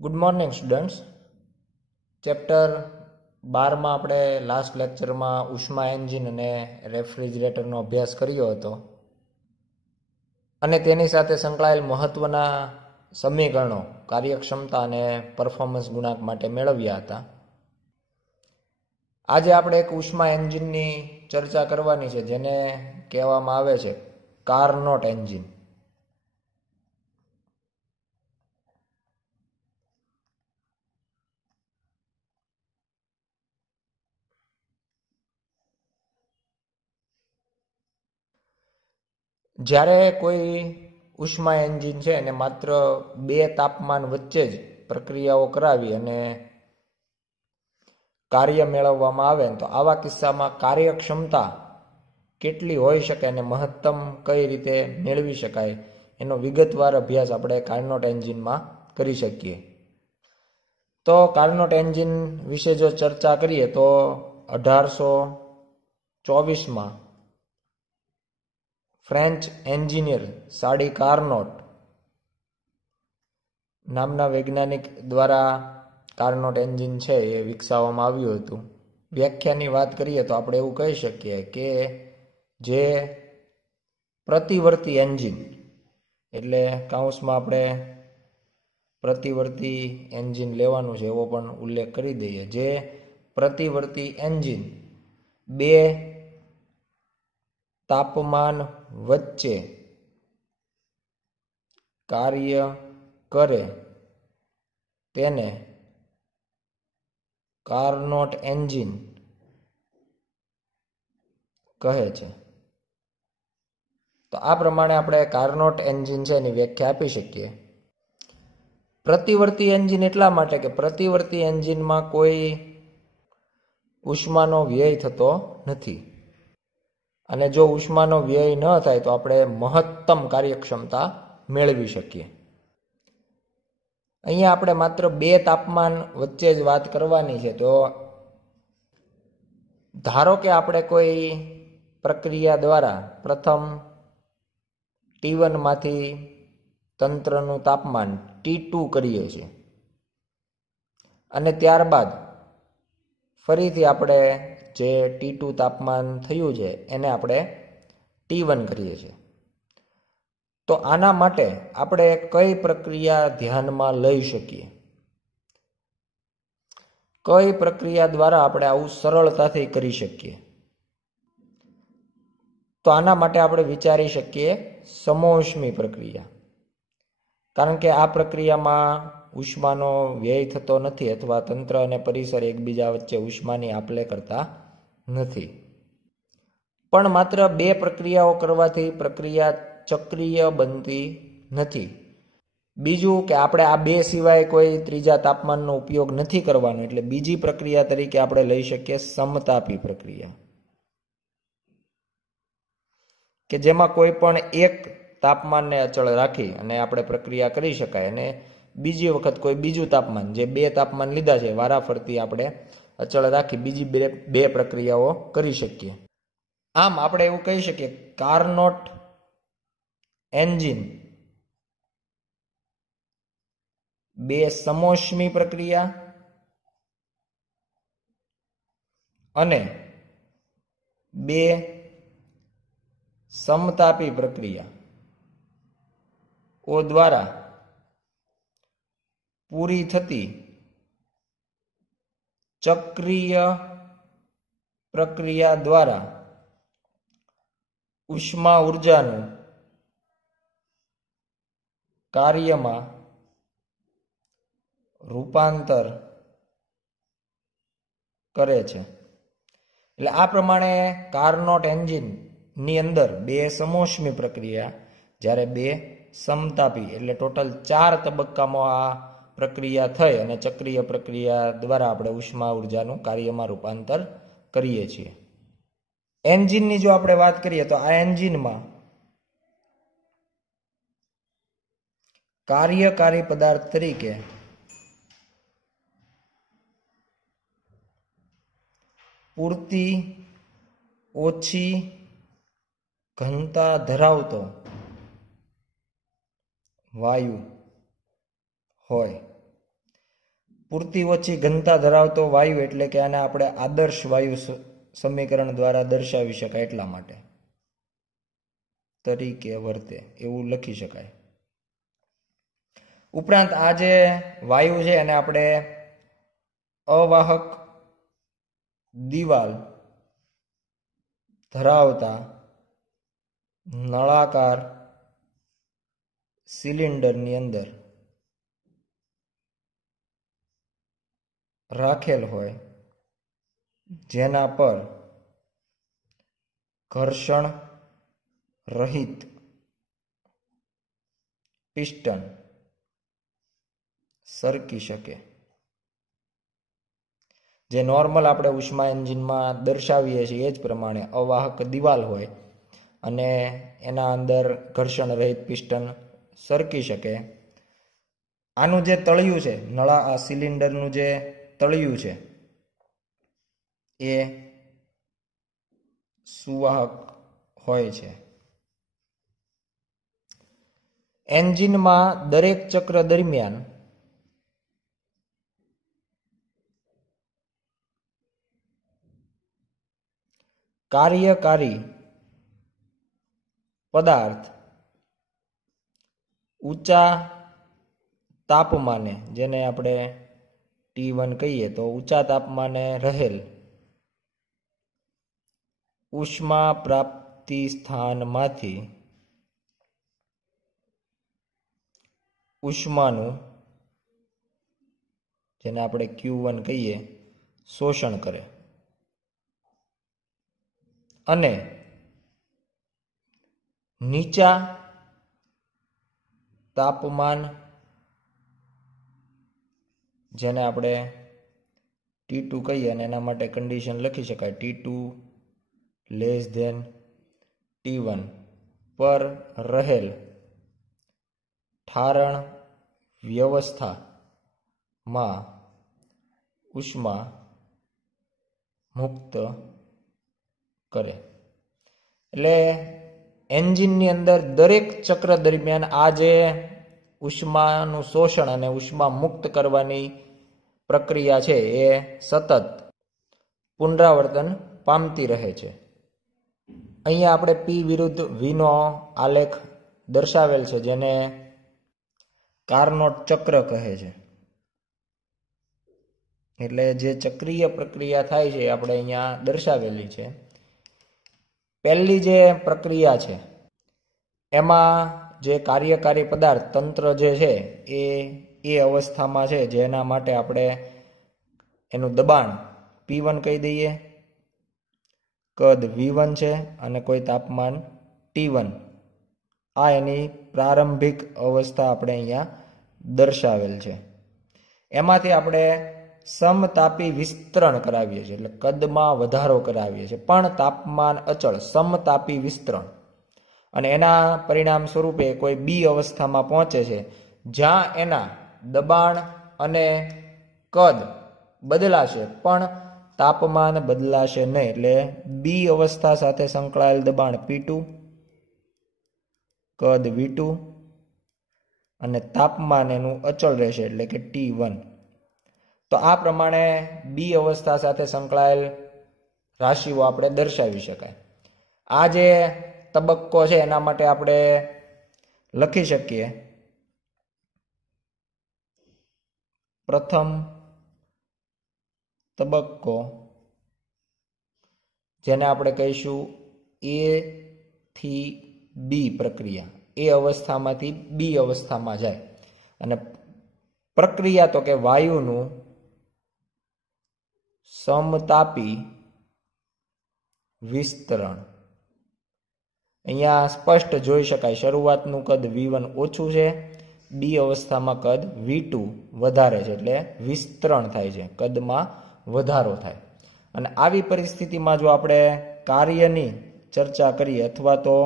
Good morning students. Chapter 12માં આપણે last લેક્ચરમાં ઉષ્મા એન્જિન અને રેફ્રિજરેટરનો અભ્યાસ કર્યો હતો અને તેની સાથે સંકળાયેલ મહત્વના સમીકરણો કાર્યક્ષમતા અને પરફોર્મન્સ ગુણાંક માટે મેળવ્યા હતા. આજે આપણે એક ઉષ્મા એન્જિનની ચર્ચા કરવાની છે જેને કહેવામાં આવે છે કાર્નોટ એન્જિન. જ્યારે કોઈ ઉષ્મા એન્જિન છે એને માત્ર બે તાપમાન વચ્ચે જ પ્રક્રિયાઓ કરાવી અને કાર્ય મેળવવામાં આવે તો આવા કિસ્સામાં કાર્યક્ષમતા કેટલી હોઈ શકે અને મહત્તમ કઈ રીતે મેળવી શકાય એનો વિગતવાર અભ્યાસ આપણે કાર્નોટ એન્જિનમાં કરી શકીએ. તો કાર્નોટ એન્જિન વિશે જો ચર્ચા કરીએ તો 1824માં ફ્રેન્ચ એન્જિનિયર સાડી કાર્નોટ નામના વૈજ્ઞાનિક દ્વારા કાર્નોટ એન્જિન છે એ વિકસાવવામાં આવ્યું હતું. વ્યાખ્યાની વાત કરીએ તો આપણે એવું કહી શકીએ કે જે પ્રતિવર્તી એન્જિન એટલે કૌંસમાં આપણે પ્રતિવર્તી એન્જિન લેવાનું છે એવો પણ ઉલ્લેખ કરી દઈએ. જે પ્રતિવર્તી એન્જિન બે તાપમાન વચ્ચે કાર્ય કરે તેને કાર્નોટ એન્જિન કહે છે. તો આ પ્રમાણે આપણે કાર્નોટ એન્જિન છે એની વ્યાખ્યા આપી શકીએ. પ્રતિવર્તી એન્જિન એટલા માટે કે પ્રતિવર્તી એન્જિનમાં કોઈ ઉષ્માનો વ્યય થતો નથી અને જો ઉષ્માનો વ્યય ન થાય તો આપણે મહત્તમ કાર્યક્ષમતા મેળવી શકીએ. અહીંયા આપણે માત્ર બે તાપમાન વચ્ચે જ વાત કરવાની છે. તો ધારો કે આપણે કોઈ પ્રક્રિયા દ્વારા પ્રથમ T1 માંથી તંત્રનું તાપમાન T2 કરીએ છીએ અને ત્યારબાદ ફરીથી આપણે જે T2 તાપમાન થયું છે એને આપણે T1 કરીએ છીએ. તો આના માટે આપણે કઈ પ્રક્રિયા ધ્યાનમાં લઈ શકીએ? કઈ પ્રક્રિયા દ્વારા આપણે આવું સરળતાથી કરી શકીએ? તો આના માટે આપણે વિચારી શકીએ સમોષ્મી પ્રક્રિયા. કારણ કે આ પ્રક્રિયામાં ઉષ્માનો વ્યય થતો નથી અથવા તંત્ર અને પરિસર એકબીજા વચ્ચે ઉષ્માની આપ-લે કરતા નથી. પણ માત્ર બે પ્રક્રિયાઓ કરવાથી પ્રક્રિયા ચક્રીય બનતી નથી. બીજું કે આપણે આ બે સિવાય કોઈ ત્રીજા તાપમાનનો ઉપયોગ નથી કરવાનો એટલે બીજી પ્રક્રિયા તરીકે આપણે લઈ શકીએ સમતાપી પ્રક્રિયા કે જેમાં કોઈ પણ એક તાપમાનને અચળ રાખી અને આપણે પ્રક્રિયા કરી શકાય અને બીજી વખત કોઈ બીજું તાપમાન જે બે તાપમાન લીધા છે વારાફરતી આપણે અચળ રાખી બીજી બે પ્રક્રિયાઓ કરી શકીએ. આમ આપણે એવું કહી શકીએ કાર્નોટ એન્જિન બે સમોષ્મી પ્રક્રિયા અને બે સમતાપી પ્રક્રિયા દ્વારા પૂરી થતી ચક્રીય પ્રક્રિયા દ્વારા ઉષ્મા ઉર્જાનું કાર્યમાં રૂપાંતર કરે છે. એટલે આ પ્રમાણે કાર્નોટ એન્જિન ની અંદર બે સમોષ્મી પ્રક્રિયા જ્યારે બે સમતાપી એટલે ટોટલ 4 તબક્કામાં આ પ્રક્રિયા થઈ અને ચક્રીય પ્રક્રિયા દ્વારા આપણે ઉષ્મા ઉર્જાનું કાર્યમાં રૂપાંતર કરીએ છીએ. એન્જિનની જો આપણે વાત કરીએ તો આ એન્જિનમાં કાર્યકારી પદાર્થ તરીકે પૂરતી ઓછી ઘનતા ધરાવતો વાયુ હોય પૂરતી ઓછી ઘનતા ધરાવતો વાયુ એટલે કે આને આપણે આદર્શ વાયુ સમીકરણ દ્વારા દર્શાવી શકાય, એટલા માટે તરીકે વર્તે એવું લખી શકાય. ઉપરાંત આ જે વાયુ છે એને આપણે અવાહક દિવાલ ધરાવતા નળાકાર સિલિન્ડરની અંદર રાખેલ હોય, જેના પર ઘર્ષણ રહિત પિસ્ટન સરકી શકે. જે નોર્મલ આપણે ઉષ્મા એન્જિનમાં દર્શાવીએ છીએ એ જ પ્રમાણે અવાહક દિવાલ હોય અને એના અંદર ઘર્ષણ રહિત પિસ્ટન સરકી શકે. આનું જે તળિયું છે, આ સિલિન્ડરનું જે તળિયું છે એ સુવાહક હોય છે. એન્જિનમાં દરેક ચક્ર દરમિયાન કાર્યકારી પદાર્થ ઊંચા તાપમાને, જેને આપણે T1 કહીએ, તો ઊંચા તાપમાને રહેલ ઉષ્મા પ્રાપ્તિ સ્થાનમાંથી ઉષ્માનું, જેને આપણે Q1 કહીએ, શોષણ કરે અને નીચા તાપમાન, જેને આપણે T2 કહીએ અને એના માટે કન્ડિશન લખી શકાય T2 લેસ ધેન T1 પર રહેલ ઠારણ વ્યવસ્થામાં ઉષ્મા મુક્ત કરે. એટલે એન્જિનની અંદર દરેક ચક્ર દરમિયાન આ જે ઉષ્માનું શોષણ અને ઉષ્મા મુક્ત કરવાની પ્રક્રિયા છે એ સતત પુનરાવર્તન પામતી રહે છે. અહીંયા આપણે P વિરુદ્ધ V નો આલેખ દર્શાવેલ છે, જેને કાર્નોટ ચક્ર કહે છે. એટલે જે ચક્રીય પ્રક્રિયા થાય છે એ આપણે અહીંયા દર્શાવેલી છે. પહેલી જે પ્રક્રિયા છે એમાં જે કાર્યકારી પદાર્થ તંત્ર જે છે એ અવસ્થામાં છે, જેના માટે આપણે એનું દબાણ P1 કહી દઈએ, કદ V1 છે અને કોઈ તાપમાન T1. આ એની પ્રારંભિક અવસ્થા આપણે અહીંયા દર્શાવેલ છે. એમાંથી આપણે સમતાપી વિસ્તરણ કરાવીએ છીએ, એટલે કદમાં વધારો કરાવીએ છીએ, પણ તાપમાન અચળ, સમતાપી વિસ્તરણ. અને એના પરિણામ સ્વરૂપે કોઈ બી અવસ્થામાં પહોંચે છે, જ્યાં એના દબાણ અને કદ બદલાશે પણ તાપમાન બદલાશે નહીં. એટલે બી અવસ્થા સાથે સંકળાયેલ દબાણ P2, કદ V2 અને તાપમાન એનું અચળ રહેશે, એટલે કે T1. તો આ પ્રમાણે બી અવસ્થા સાથે સંકળાયેલ રાશિઓ આપણે દર્શાવી શકાય. આ જે તબક્કો છે એના માટે આપણે લખી શકીએ પ્રથમ તબક્કો, જેને આપણે કહીશું A થી B પ્રક્રિયા. એ અવસ્થામાંથી બી અવસ્થામાં જાય અને પ્રક્રિયા તો કે વાયુનું સમતાપી વિસ્તરણ. અહીંયા સ્પષ્ટ જોઈ શકાય, શરૂઆતનું કદ V1 ઓછું છે, બી અવસ્થામાં કદ V2 વધારે છે, એટલે વિસ્તરણ થાય છે, કદમાં વધારો થાય. અને આવી પરિસ્થિતિમાં જો આપણે કાર્યની ચર્ચા કરીએ અથવા તો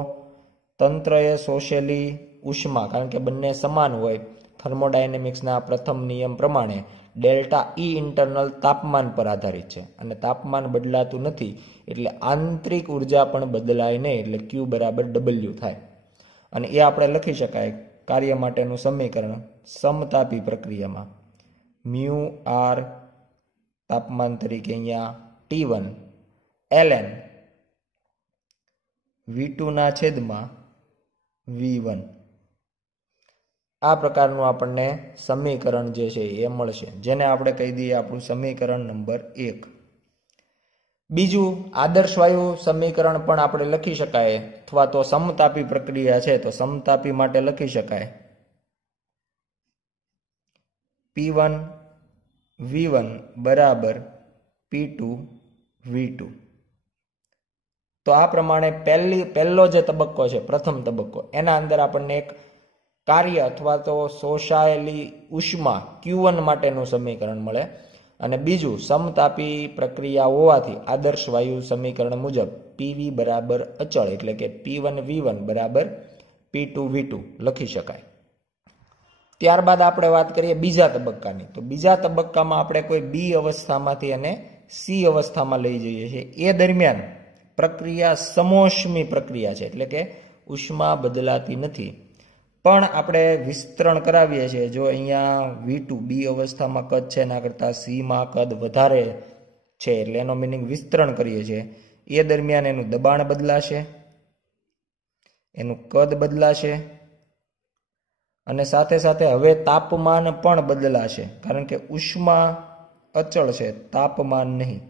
તંત્રએ શોષેલી ઉષ્મા, કારણ કે બંને સમાન હોય, થર્મોડાયનેમિક્સના પ્રથમ નિયમ પ્રમાણે ડેલ્ટા E ઇન્ટરનલ તાપમાન પર આધારિત છે અને તાપમાન બદલાતું નથી, એટલે આંતરિક ઉર્જા પણ બદલાય નહીં, એટલે Q બરાબર W થાય. અને એ આપણે લખી શકાય કાર્ય માટેનું સમીકરણ સમતાપી પ્રક્રિયામાં મ્યુ આર તાપમાન તરીકે અહીંયા T1 ln V2 ના છેદમાં V1 આ પ્રકારનું આપણને સમીકરણ જે છે એ મળશે, જેને આપણે કહી દઈએ આપણું સમીકરણ નંબર 1. બીજું આદર્શ વાયુ સમીકરણ પણ આપણે લખી શકાય, અથવા તો સમતાપી પ્રક્રિયા છે તો સમતાપી માટે લખી શકાય P1 V1 બરાબર P2 V2. તો આ પ્રમાણે પહેલો જે તબક્કો છે, પ્રથમ તબક્કો, એના અંદર આપણને એક કાર્ય અથવા તો શોષાયેલી ઉષ્મા Q1 માટેનું સમીકરણ મળે, અને બીજું સમતાપી પ્રક્રિયા હોવાથી આદર્શ વાયુ સમીકરણ મુજબ PV બરાબર અચળ એટલે કે P1 V1 બરાબર P2 V2 લખી શકાય. ત્યારબાદ આપણે વાત કરીએ બીજા તબક્કાની. તો બીજા તબક્કામાં આપણે કોઈ B અવસ્થામાંથી અને C અવસ્થામાં લઈ જઈએ છીએ. એ દરમિયાન પ્રક્રિયા સમોષ્મી પ્રક્રિયા છે, એટલે કે ઉષ્મા બદલાતી નથી, પણ આપણે વિસ્તરણ કરાવીએ છીએ. જો અહીંયા V2 B અવસ્થામાં કદ છે એના કરતાં C માં કદ વધારે છે, એટલે એનો મિનિંગ વિસ્તરણ કરીએ છીએ. એ દરમિયાન એનું દબાણ બદલાશે, એનું કદ બદલાશે, અને સાથે સાથે હવે તાપમાન પણ બદલાશે, કારણ કે ઉષ્મા અચળ છે, તાપમાન નહીં.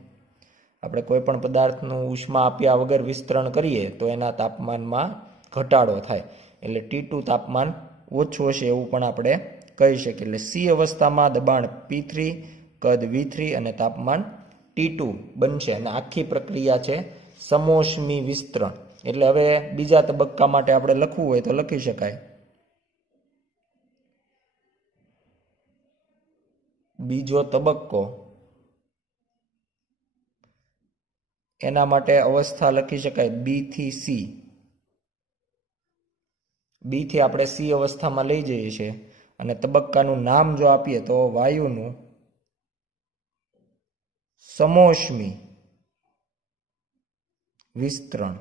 આપણે કોઈ પણ પદાર્થનું ઉષ્મા આપ્યા વગર વિસ્તરણ કરીએ તો એના તાપમાનમાં ઘટાડો થાય, એટલે T2 તાપમાન ઓછું હશે એવું પણ આપણે કહી શકીએ. એટલે C અવસ્થામાં દબાણ P3, કદ V3 અને તાપમાન T2 બનશે, અને આખી પ્રક્રિયા છે સમોષ્મી વિસ્તરણ. એટલે હવે બીજા તબક્કા માટે આપણે લખવું હોય તો લખી શકાય બીજો તબક્કો, એના માટે અવસ્થા લખી શકાય B થી C. B થી આપણે C અવસ્થામાં લઈ જઈએ છીએ, અને તબક્કાનું નામ જો આપીએ તો વાયુનું સમોષ્મી વિસ્તરણ.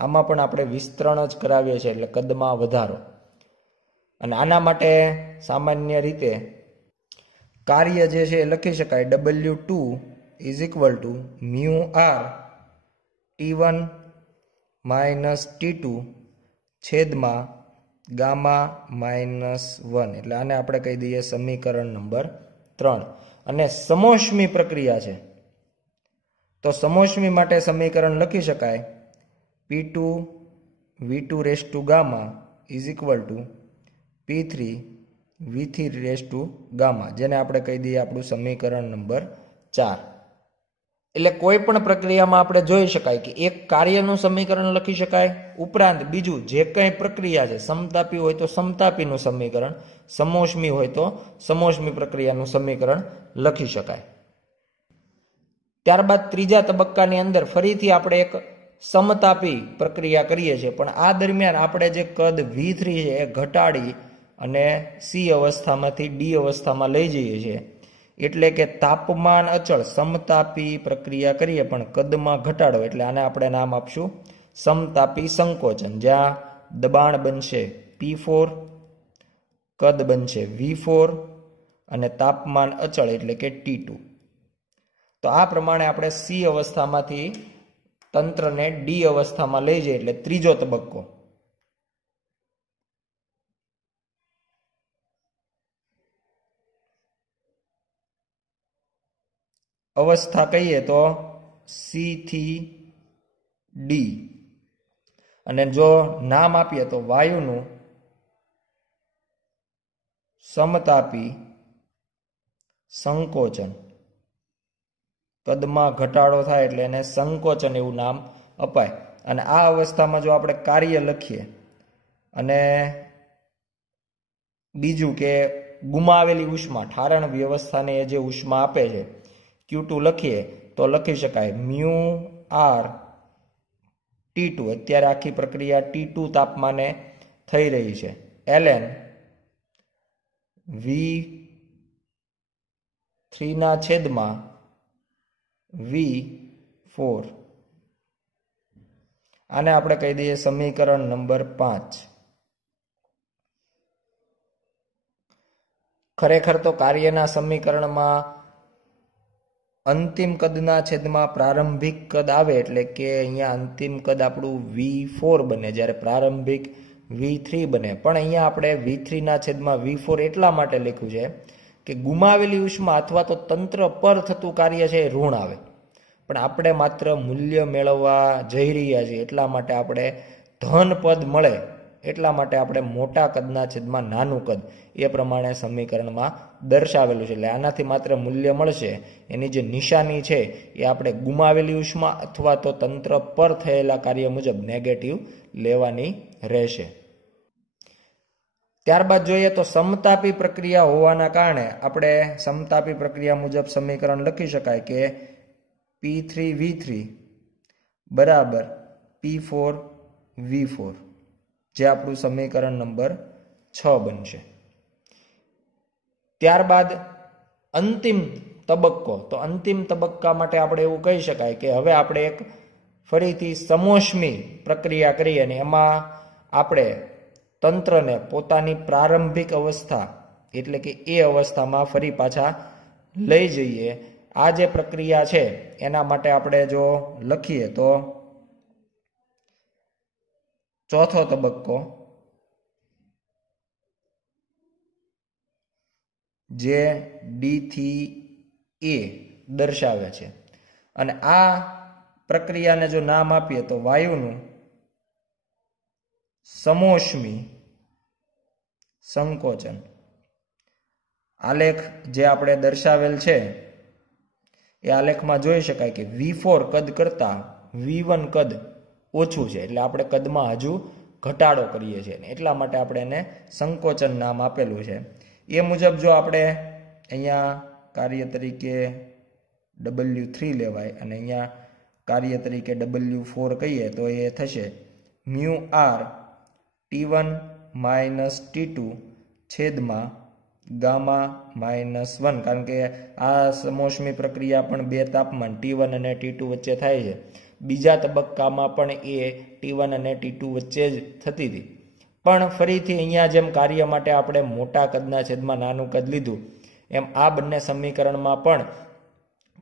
આમાં પણ આપણે વિસ્તરણ જ કરાવીએ છીએ, એટલે કદમાં વધારો. અને આના માટે સામાન્ય રીતે કાર્ય જે છે એ લખી શકાય W2 is equal to mu r T1 minus T2 છેદમાં ગામા -1. એટલે આને આપણે કહી દઈએ સમીકરણ નંબર 3. અને સમોષ્મી પ્રક્રિયા છે તો સમોષ્મી માટે સમીકરણ લખી શકાય P2 V2 raised to gamma is equal to P3 V3 raised to gamma, જેને આપણે કહી દઈએ આપણું સમીકરણ નંબર 4. એટલે કોઈ પણ પ્રક્રિયામાં આપણે જોઈ શકાય કે એક કાર્યનું સમીકરણ લખી શકાય, ઉપરાંત બીજું જે કંઈ પ્રક્રિયા છે, સમતાપી હોય તો સમતાપીનું સમીકરણ, સમોષ્મી હોય તો સમોષ્મી પ્રક્રિયાનું સમીકરણ લખી શકાય. ત્યારબાદ ત્રીજા તબક્કાની અંદર ફરીથી આપણે એક સમતાપી પ્રક્રિયા કરીએ છીએ, પણ આ દરમિયાન આપણે જે કદ V3 છે એ ઘટાડી અને C અવસ્થામાંથી D અવસ્થામાં લઈ જઈએ છીએ. એટલે કે તાપમાન અચળ સમતાપી પ્રક્રિયા કરીએ પણ કદમાં ઘટાડો, એટલે આને આપણે નામ આપશું સમતાપી સંકોચન, જ્યાં દબાણ બનશે P4, કદ બનશે V4 અને તાપમાન અચળ એટલે કે T2. તો આ પ્રમાણે આપણે C અવસ્થામાંથી તંત્રને D અવસ્થામાં લઈ જઈએ, એટલે ત્રીજો તબક્કો. અવસ્થા કહીએ તો C થી D, અને જો નામ આપીએ તો વાયુનું સમતાપી સંકોચન. કદમાં ઘટાડો થાય એટલે એને સંકોચન એવું નામ અપાય. અને આ અવસ્થામાં જો આપણે કાર્ય લખીએ અને બીજું કે ગુમાવેલી ઉષ્મા, ઠારણ વ્યવસ્થાને જે ઉષ્મા આપે છે Q2 લખીએ તો લખી શકાય mu r T2. અત્યારે આખી પ્રક્રિયા T2 તાપમાને થઈ રહી છે, ln V3 ના છેદમાં V4. આને આપણે કહી દઈએ સમીકરણ નંબર 5. ખરેખર તો કાર્યના સમીકરણમાં અંતિમ કદના છેદમાં પ્રારંભિક કદ આવે એટલે કે અહીંયા અંતિમ કદ આપણું V4 બને, જ્યારે પ્રારંભિક V3 બને. પણ અહીંયા આપણે V3 ના છેદમાં V4 એટલા માટે લખ્યું છે કે ગુમાવેલી ઉષ્મા અથવા તો તંત્ર પર થતું કાર્ય છે એ ઋણ આવે, પણ આપણે માત્ર મૂલ્ય મેળવવા જઈ રહ્યા છીએ એટલા માટે આપણે ધન પદ મળે એટલા માટે આપણે મોટા કદના છેદમાં નાનું કદ એ પ્રમાણે સમીકરણમાં દર્શાવેલું છે. એટલે આનાથી માત્ર મૂલ્ય મળશે, એની જે નિશાની છે એ આપણે ગુમાવેલી ઉષ્મા અથવા તો તંત્ર પર થયેલા કાર્ય મુજબ નેગેટિવ લેવાની રહેશે. ત્યારબાદ જોઈએ તો સમતાપી પ્રક્રિયા હોવાના કારણે આપણે સમતાપી પ્રક્રિયા મુજબ સમીકરણ લખી શકાય કે P3V3 બરાબર P4V4, જે આપણું સમીકરણ નંબર 6 બનશે. ત્યારબાદ અંતિમ તબક્કો, તો અંતિમ તબક્કા માટે આપણે એવું કહી શકાય કે હવે આપણે એક ફરીથી સમોષ્મી પ્રક્રિયા કરી અને એમાં આપણે તંત્રને પોતાની પ્રારંભિક અવસ્થા એટલે કે એ અવસ્થામાં ફરી પાછા લઈ જઈએ. આ જે પ્રક્રિયા છે એના માટે આપણે જો લખીએ તો ચોથો તબક્કો જે D થી A દર્શાવે છે, અને આ પ્રક્રિયાને જો નામ આપીએ તો વાયુનું સમોષ્મી સંકોચન. આલેખ જે આપણે દર્શાવેલ છે એ આલેખમાં જોઈ શકાય કે V4 કદ કરતા V1 કદ ઓછું છે, એટલે આપણે કદમાં હજુ ઘટાડો કરીએ છીએ, એટલા માટે આપણે એને સંકોચન નામ આપેલું છે. એ મુજબ જો આપણે અહીંયા કાર્ય તરીકે W3 લેવાય અને અહીંયા કાર્ય તરીકે W4 કહીએ તો એ થશે μR T1 - T2 છેદમાં ગામા -1, કારણ કે આ સમોષ્મી પ્રક્રિયા પણ બે તાપમાન T1 અને T2 વચ્ચે થાય છે. બીજા તબક્કામાં પણ એ T1 અને T2 વચ્ચે જ થતી હતી, પણ ફરીથી અહીંયા જેમ કાર્ય માટે આપણે મોટા કદના છેદમાં નાનું કદ લીધું એમ આ બંને સમીકરણમાં પણ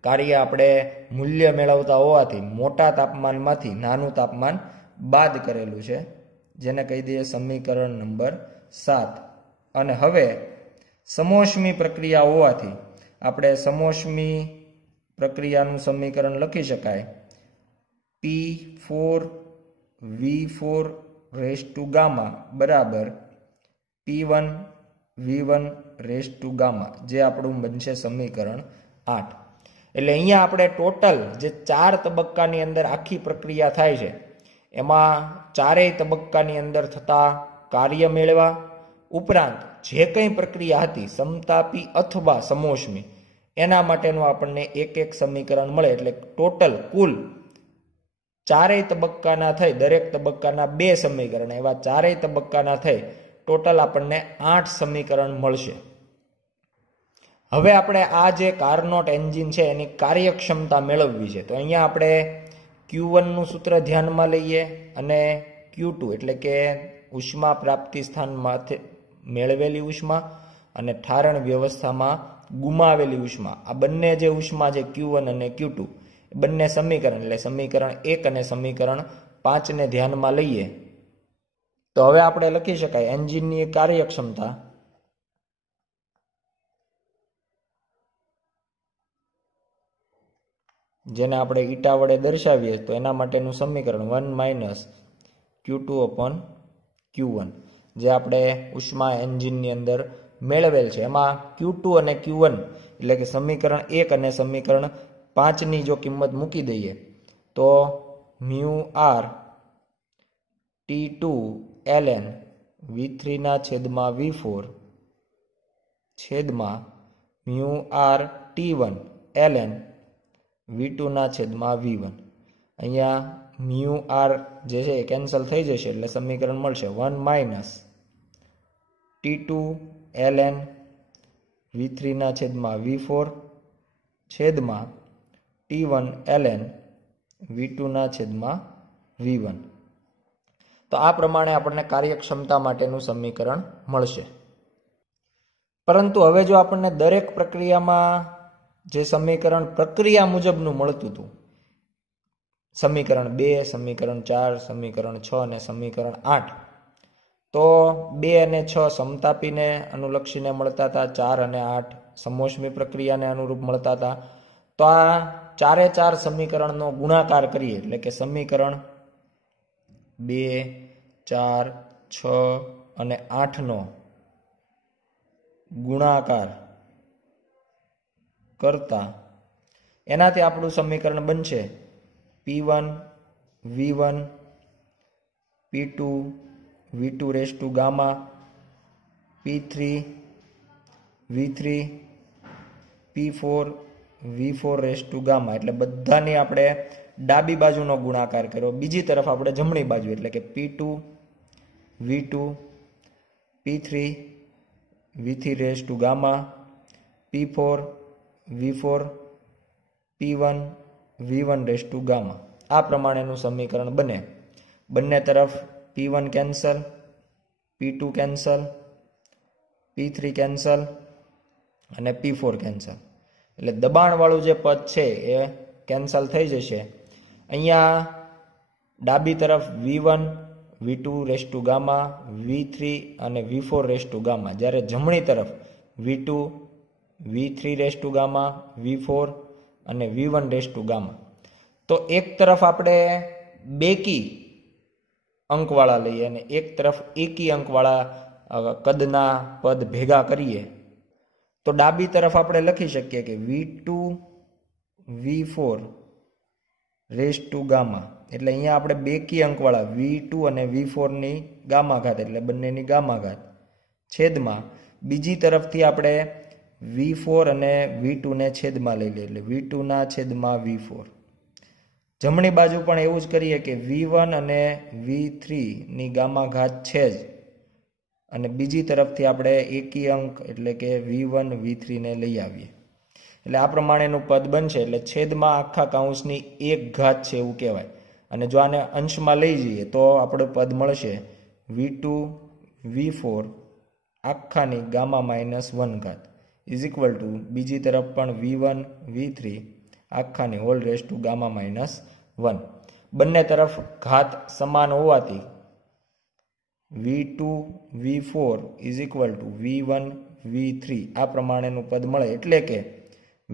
કાર્ય આપણે મૂલ્ય મેળવતા હોવાથી મોટા તાપમાનમાંથી નાનું તાપમાન બાદ કરેલું છે, જેને કહી દઈએ સમીકરણ નંબર 7. અને હવે સમોષ્મી પ્રક્રિયા હોવાથી આપણે સમોષ્મી પ્રક્રિયાનું સમીકરણ લખી શકાય P4V4 રેઝ ટુ ગામા બરાબર P1V1 રેઝ ટુ ગામા, જે આપણું બનશે સમીકરણ 8. એટલે અહીંયા આપણે ટોટલ જે 4 તબક્કાની અંદર આખી પ્રક્રિયા થાય છે એમાં ચારેય તબક્કાની અંદર થતા કાર્ય મેળવા ઉપરાંત જે કંઈ પ્રક્રિયા હતી સમતાપી અથવા સમોષ્મી એના માટેનું આપણને એક એક સમીકરણ મળે, એટલે ટોટલ કુલ ચારેય તબક્કાના થઈ દરેક તબક્કાના 2 સમીકરણ, એવા ચારેય તબક્કાના થઈ ટોટલ આપણને 8 સમીકરણ મળશે. હવે આપણે આ જે કાર્નોટ એન્જિન છે એની કાર્યક્ષમતા મેળવવી છે, તો અહીંયા આપણે Q1 નું સૂત્ર ધ્યાનમાં લઈએ અને Q2 એટલે કે ઉષ્મા પ્રાપ્તિ સ્થાનમાંથી મેળવેલી ઉષ્મા અને ઠારણ વ્યવસ્થામાં ગુમાવેલી ઉષ્મા, આ બંને જે ઉષ્મા છે Q1 અને Q2 બંને સમીકરણ એટલે સમીકરણ 1 અને સમીકરણ 5 ને ધ્યાનમાં લઈએ તો હવે આપણે લખી શકાય એન્જિનની કાર્યક્ષમતા જેને આપણે ઈટા વડે દર્શાવીએ તો એના માટેનું સમીકરણ 1 - Q2/Q1, જે આપણે ઉષ્મા એન્જિનની અંદર મેળવેલ છે. એમાં Q2 અને Q1 એટલે કે સમીકરણ 1 અને સમીકરણ 5 ની જો કિંમત મૂકી દઈએ તો μR T2 ln V3 ના છેદમાં V4 છેદમાં μR T1 ln V2 ના છેદમાં V1. અહીંયા μR જે છે એ કેન્સલ થઈ જશે એટલે સમીકરણ મળશે 1 - T2 ln V3 ના છેદમાં V4 છેદમાં T1 ln V2 ના છેદમાં V1. તો આ પ્રમાણે આપણને કાર્યક્ષમતા માટેનું સમીકરણ મળશે. પરંતુ હવે જો આપણને દરેક પ્રક્રિયામાં જે સમીકરણ પ્રક્રિયા મુજબનું મળતું હતું, સમીકરણ 2, સમીકરણ 4, સમીકરણ 6 અને સમીકરણ 8, તો 2 અને 6 સમતાપીને અનુલક્ષીને મળતા હતા, 4 અને 8 સમોષ્મી પ્રક્રિયાને અનુરૂપ મળતા હતા. તો આ 4 સમીકરણનો ગુણાકાર કરીએ એટલે કે સમીકરણ 2, 4, 6 અને 8નો ગુણાકાર કરતા એનાથી આપણું સમીકરણ બનશે P1 V1 P2 V2 raise to gamma P3 V3 P4 V4 raise to gamma. એટલે બધાની આપણે ડાબી બાજુનો ગુણાકાર કર્યો, બીજી તરફ આપણે જમણી બાજુ એટલે કે P2 V2 P3 V3 raise to gamma P4 V4 P1 V1 raise to gamma. આ પ્રમાણેનું સમીકરણ બને. બંને તરફ P1 cancel, P2 cancel, P3 cancel અને P4 કેન્સલ. એટલે દબાણવાળું જે પદ છે એ કેન્સલ થઈ જશે. અહીંયા ડાબી તરફ V1 V2 raise to gamma, V3 અને V4 રેઝ ટુ ગામા, જ્યારે જમણી તરફ V2 V3 raise to gamma, V4 અને V1 રેઝ ટુ ગામા. તો એક તરફ આપણે બેકી અંકવાળા લઈએ અને એક તરફ એકી અંકવાળા કદના પદ ભેગા કરીએ તો ડાબી તરફ આપણે લખી શકીએ કે V2 V4 raise to gamma. એટલે અહીંયા આપણે બેકી અંકવાળા V2 અને V4 ની ગામા ઘાત એટલે બંનેની ગામા ઘાત છેદમાં બીજી તરફથી આપણે V4 અને V2 ને છેદમાં લઈ લઈએ એટલે V2 ના છેદમાં V4. જમણી બાજુ પણ એવું જ કરીએ કે V1 અને V3 ની ગામા ઘાત છે જ અને બીજી તરફથી આપણે એકી અંક એટલે કે V1 V3 ને લઈ આવીએ એટલે આ પ્રમાણેનું પદ બનશે. એટલે છેદમાં આખા કૌંસની એક ઘાત છે એવું કહેવાય. અને જો આને અંશમાં લઈ જઈએ તો આપણું પદ મળશે V2 V4 આખાની ગામા -1 ઘાત ઇઝ ઇક્વલ ટુ બીજી તરફ પણ V1 V3 આખાની હોલ રેઝ ટુ ગામા -1. બંને તરફ ઘાત સમાન હોવાથી V2 V4 is equal two V1 V3 આ પ્રમાણેનું પદ મળે. એટલે કે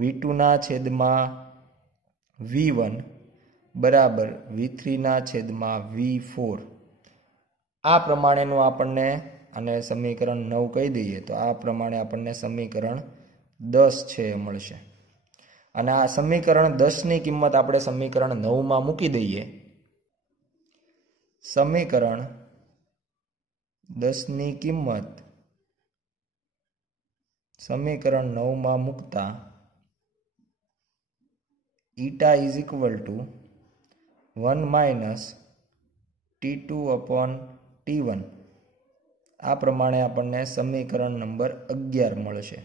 V2 ના છેદમાં V1 બરાબર V3 ના છેદમાં V4. આ પ્રમાણેનું આપણને, અને સમીકરણ 9 કહી દઈએ તો આ પ્રમાણે આપણને સમીકરણ 10 છે એ મળશે. અને આ સમીકરણ 10 ની કિંમત આપણે સમીકરણ 9 માં મૂકી દઈએ. સમીકરણ 10 ની કિંમત સમીકરણ 9 માં મૂકતા eta is equal to 1 T2 upon T1 આ પ્રમાણે આપણને સમીકરણ નંબર 11 મળશે.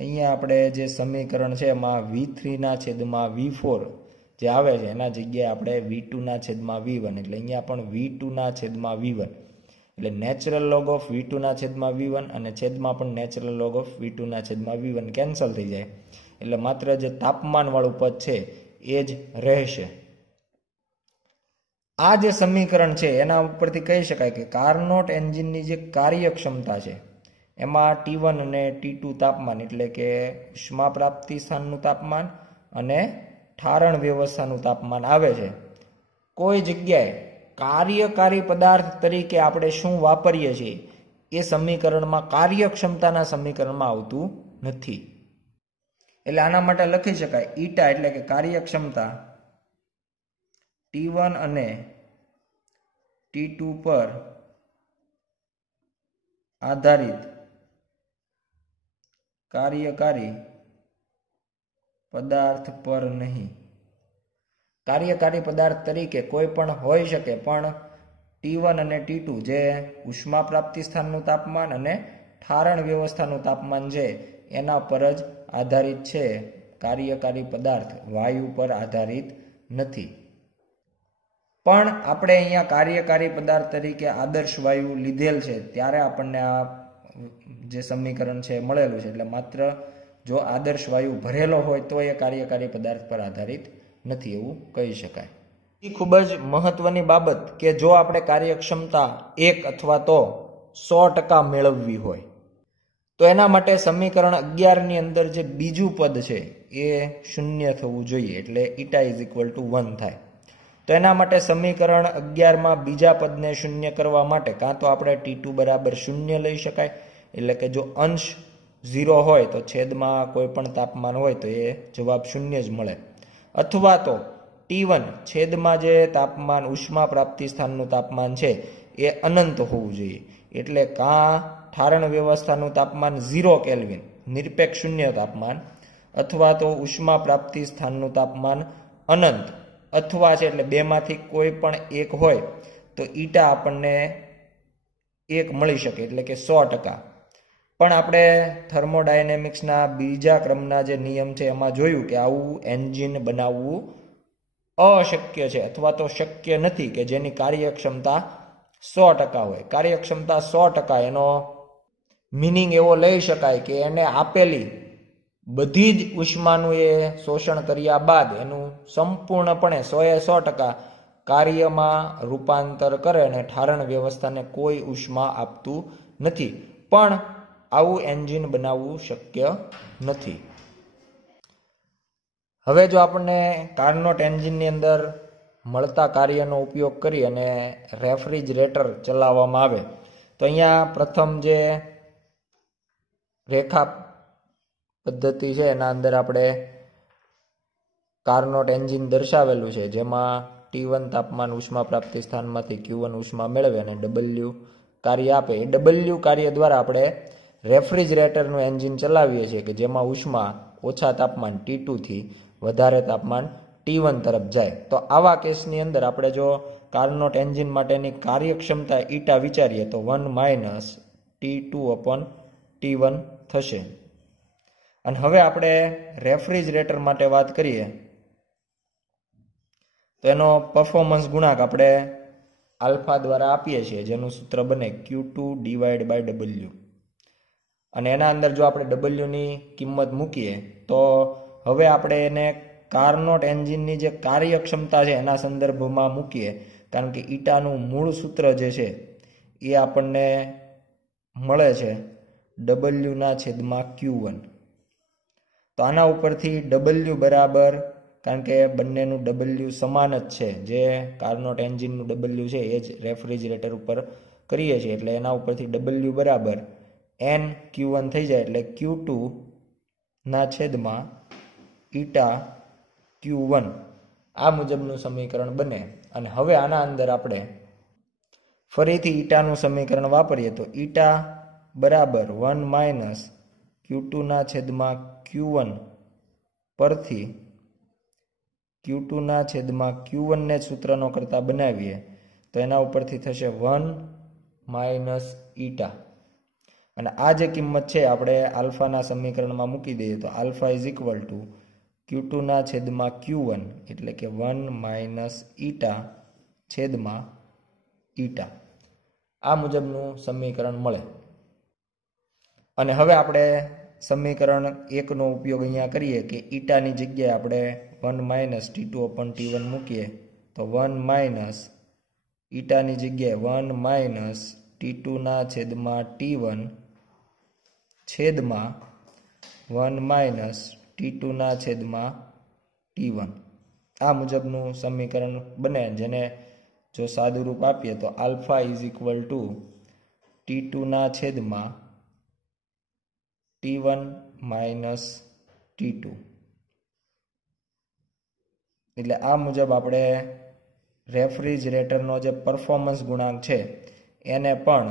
અહીંયા આપણે જે સમીકરણ છે એમાં V3 ના છેદમાં V4 જે આવે છે એના જગ્યાએ આપણે V2 ના છેદમાં V1 એટલે અહીંયા પણ V2 ના છેદમાં V1 એટલે નેચરલ લોગ ઓફ V2 ના છેદમાં V1 અને છેદમાં પણ નેચરલ લોગ ઓફ V2 ના છેદમાં V1 કેન્સલ થઈ જાય. એટલે માત્ર જે તાપમાન વાળું પદ છે એ જ રહેશે. આ જે સમીકરણ છે એના ઉપરથી કહી શકાય કે કાર્નોટ એન્જિનની જે કાર્યક્ષમતા છે એમાં T1 અને T2 તાપમાન એટલે કે ઉષ્મા પ્રાપ્તિ સ્થાનનું તાપમાન અને ઠારણ વ્યવસ્થાનું તાપમાન આવે છે. કોઈ જગ્યાએ કાર્યકારી પદાર્થ તરીકે આપણે શું વાપરીએ છીએ એ સમીકરણમાં કાર્યક્ષમતાના સમીકરણમાં આવતું નથી. એટલે આના માટે લખી શકાય ઈટા એટલે કે કાર્યક્ષમતા T1 અને T2 પર આધારિત કાર્યકારી પદાર્થ પર નહીં. કાર્યકારી પદાર્થ તરીકે કોઈ પણ હોઈ શકે પણ T1 અને T2 જે ઉષ્મા પ્રાપ્તિ સ્થાનનું તાપમાન અને ઠારણ વ્યવસ્થાનું તાપમાન છે એના પર જ આધારિત છે. કાર્યકારી પદાર્થ વાયુ પર આધારિત નથી. પણ આપણે અહીંયા કાર્યકારી પદાર્થ તરીકે આદર્શ વાયુ લીધેલ છે ત્યારે આપણને આ જે સમીકરણ છે મળેલું છે. એટલે માત્ર જો આદર્શ વાયુ ભરેલો હોય તો એ કાર્યકારી પદાર્થ પર આધારિત નથી એવું કહી શકાય. એ ખૂબ જ મહત્વની બાબત કે જો આપણે કાર્યક્ષમતા 1 અથવા તો 100% મેળવવી હોય તો એના માટે સમીકરણ 11 ની અંદર જે બીજું પદ છે એ શૂન્ય થવું જોઈએ, એટલે ઈટા ઇઝ ઇક્વલ ટુ 1 થાય. તો એના માટે સમીકરણ 11 બીજા પદને શૂન્ય કરવા માટે કાં તો આપણે T2 બરાબર 0 લઈ શકાય, એટલે કે જો અંશ 0 હોય તો છેદમાં કોઈ પણ તાપમાન હોય તો એ જવાબ 0 જ મળે, અથવા તો T1 છેદમાં જે તાપમાન ઉષ્મા પ્રાપ્તિ સ્થાનનું તાપમાન છે એ અનંત હોવું જોઈએ, એટલે કાં ઠારણ વ્યવસ્થાનું તાપમાન 0 કેલ્વિન નિરપેક્ષ શૂન્ય તાપમાન, અથવા તો ઉષ્મા પ્રાપ્તિ સ્થાનનું તાપમાન અનંત, અથવા છે એટલે બેમાંથી કોઈ પણ એક હોય તો ઈટા આપણને 1 મળી શકે, એટલે કે 100%. પણ આપણે થર્મોડાયનેમિક્સના બીજા ક્રમના જે નિયમ છે એમાં જોયું કે આવું એન્જિન બનાવવું અશક્ય છે, અથવા તો શક્ય નથી કે જેની કાર્યક્ષમતા 100% હોય. કાર્યક્ષમતા 100% એનો મિનિંગ એવો લઈ શકાય કે એને આપેલી બધી જ ઉષ્માનું એ શોષણ કર્યા બાદ એનું સંપૂર્ણપણે 100% કાર્યમાં રૂપાંતર કરે અને ઠારણ વ્યવસ્થાને કોઈ ઉષ્મા આપતું નથી. પણ આવું એન્જિન બનાવવું શક્ય નથી. હવે જો આપણને કાર્નોટ એન્જિનની અંદર મળતા કાર્યનો ઉપયોગ કરી અને રેફ્રિજરેટર ચલાવવામાં આવે તો અહીંયા પ્રથમ જે રેખા પદ્ધતિ છે એના અંદર આપણે કાર્નોટ એન્જિન દર્શાવેલું છે, જેમાં T1 તાપમાન ઉષ્મા પ્રાપ્તિ સ્થાનમાંથી Q1 ઉષ્મા મેળવે અને W કાર્ય આપે. એ W કાર્ય દ્વારા આપણે રેફ્રિજરેટરનું એન્જિન ચલાવીએ છીએ કે જેમાં ઉષ્મા ઓછા તાપમાન T2 થી વધારે તાપમાન T1 તરફ જાય. તો આવા કેસની અંદર આપણે જો કાર્નોટ એન્જિન માટેની કાર્યક્ષમતા ઈટા વિચારીએ તો 1 T2/T1 થશે. અને હવે આપણે રેફ્રિજરેટર માટે વાત કરીએ તો એનો પરફોર્મન્સ ગુણાંક આપણે આલ્ફા દ્વારા આપીએ છીએ, જેનું સૂત્ર બને Q2/W. અને એના અંદર જો આપણે W ની કિંમત મૂકીએ તો હવે આપણે એને કાર્નોટ એન્જિનની જે કાર્યક્ષમતા છે એના સંદર્ભમાં મૂકીએ, કારણ કે ઈટાનું મૂળ સૂત્ર જે છે એ આપણને મળે છે W/Q1. તો આના ઉપરથી W બરાબર, કારણ કે બંનેનું W સમાન જ છે, જે કાર્નોટ એન્જિનનું W છે એ જ રેફ્રિજરેટર ઉપર કરીએ છીએ, એટલે એના ઉપરથી W બરાબર NQ1 થઈ જાય, એટલે Q2/ઈટા/Q1 આ મુજબનું સમીકરણ બને. અને હવે આના અંદર આપણે ફરીથી ઈટાનું સમીકરણ વાપરીએ તો ઈટા બરાબર 1 Q2/Q1 પરથી Q2/Q1 ને સૂત્રનો કરતા બનાવીએ તો એના ઉપરથી થશે 1 - ઈટા. અને આ જે કિંમત છે આપણે આલ્ફાના સમીકરણમાં મૂકી દઈએ તો alpha is equal two Q2/Q1, એટલે કે 1 - ઈટા/ઈટા. આ મુજબનું સમીકરણ મળે. અને હવે આપણે સમીકરણ 1 નો ઉપયોગ અહીંયા કરીએ કે ઈટાની જગ્યાએ આપણે 1 - T2/T1 મૂકીએ તો 1 - ઈટાની જગ્યાએ 1 - T2/T1 છેદમાં 1 - T2/T1. આ મુજબનું સમીકરણ બને, જેને જો સાદું રૂપ આપીએ તો alpha is equal two T2/T1 - T2. એટલે આ મુજબ આપણે રેફ્રિજરેટરનો જે પરફોર્મન્સ ગુણાંક છે એને પણ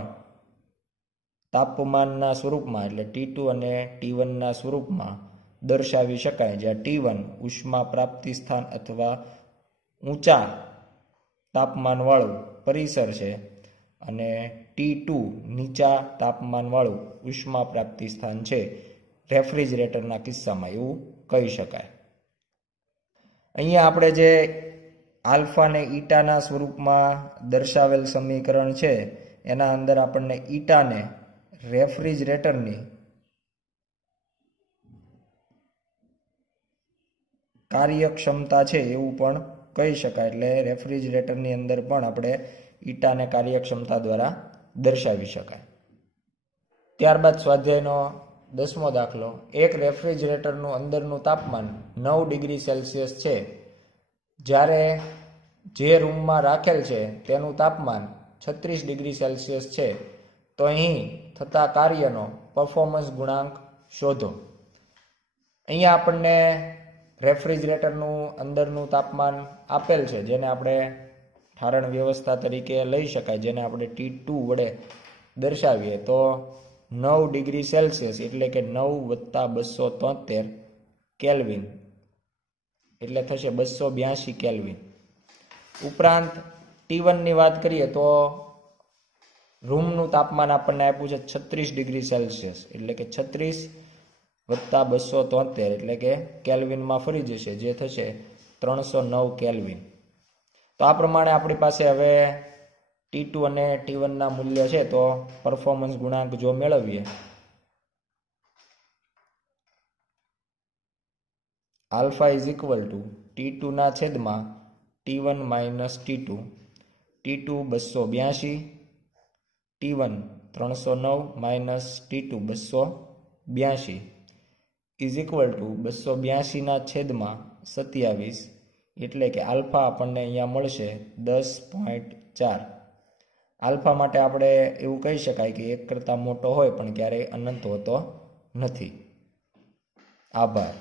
તાપમાનના સ્વરૂપમાં, એટલે T2 અને T1ના સ્વરૂપમાં દર્શાવી શકાય, જ્યાં T1 ઉષ્મા પ્રાપ્તિ સ્થાન અથવા ઊંચા તાપમાનવાળું પરિસર છે અને T2 નીચા તાપમાનવાળું ઉષ્મા પ્રાપ્તિ સ્થાન છે રેફ્રિજરેટરના કિસ્સામાં, એવું કહી શકાય. અહીંયા આપણે જે આલ્ફાને ઈટાના સ્વરૂપમાં દર્શાવેલ સમીકરણ છે એના અંદર આપણને ઈટાને રેફ્રિજરેટરની કાર્યક્ષમતા છે એવું પણ કહી શકાય. એટલે રેફ્રિજરેટરની અંદર પણ આપણે ઈટાને કાર્યક્ષમતા દ્વારા દર્શાવી શકાય. ત્યારબાદ સ્વાધ્યાયનો 10મો દાખલો. એક રેફ્રિજરેટરનું અંદરનું તાપમાન 9 ડિગ્રી સેલ્સિયસ છે. જ્યારે જે રૂમમાં રાખેલ છે તેનું તાપમાન 36 ડિગ્રી સેલ્સિયસ છે. તો અહીં થતા કાર્યનો પરફોર્મન્સ ગુણાંક શોધો. અહીંયા આપણને રેફ્રિજરેટરનું અંદરનું તાપમાન આપેલ છે, જેને આપણે ઠારણ વ્યવસ્થા તરીકે લઈ શકાય, જેને આપણે T2 વડે દર્શાવીએ તો 9 ડિગ્રી સેલ્સિયસ એટલે કે 9 + 273 કેલ્વિન એટલે થશે 282 કેલ્વિન. ઉપરાંત T1 ની વાત કરીએ તો રૂમનું તાપમાન આપણને આપ્યું છે 36 ડિગ્રી સેલ્સિયસ એટલે કે 36 + 273 એટલે કે કેલ્વિનમાં ફરી જશે, જે થશે 309 કેલ્વિન. તો આ પ્રમાણે આપણી પાસે હવે T2 અને T1 ના મૂલ્ય છે. તો પરફોર્મન્સ ગુણાંક જો મેળવીએ, alpha is equal two T2 ના છેદમાં T1 - T2, T2 282, T1 309 - T2 282 is equal two 282 ના છેદમાં 27 એટલે કે આલ્ફા આપણને અહીંયા મળશે 10.4. આલ્ફા માટે આપણે એવું કહી શકાય કે 1 કરતાં મોટો હોય પણ ક્યારેય અનંત હોતો નથી. આભાર.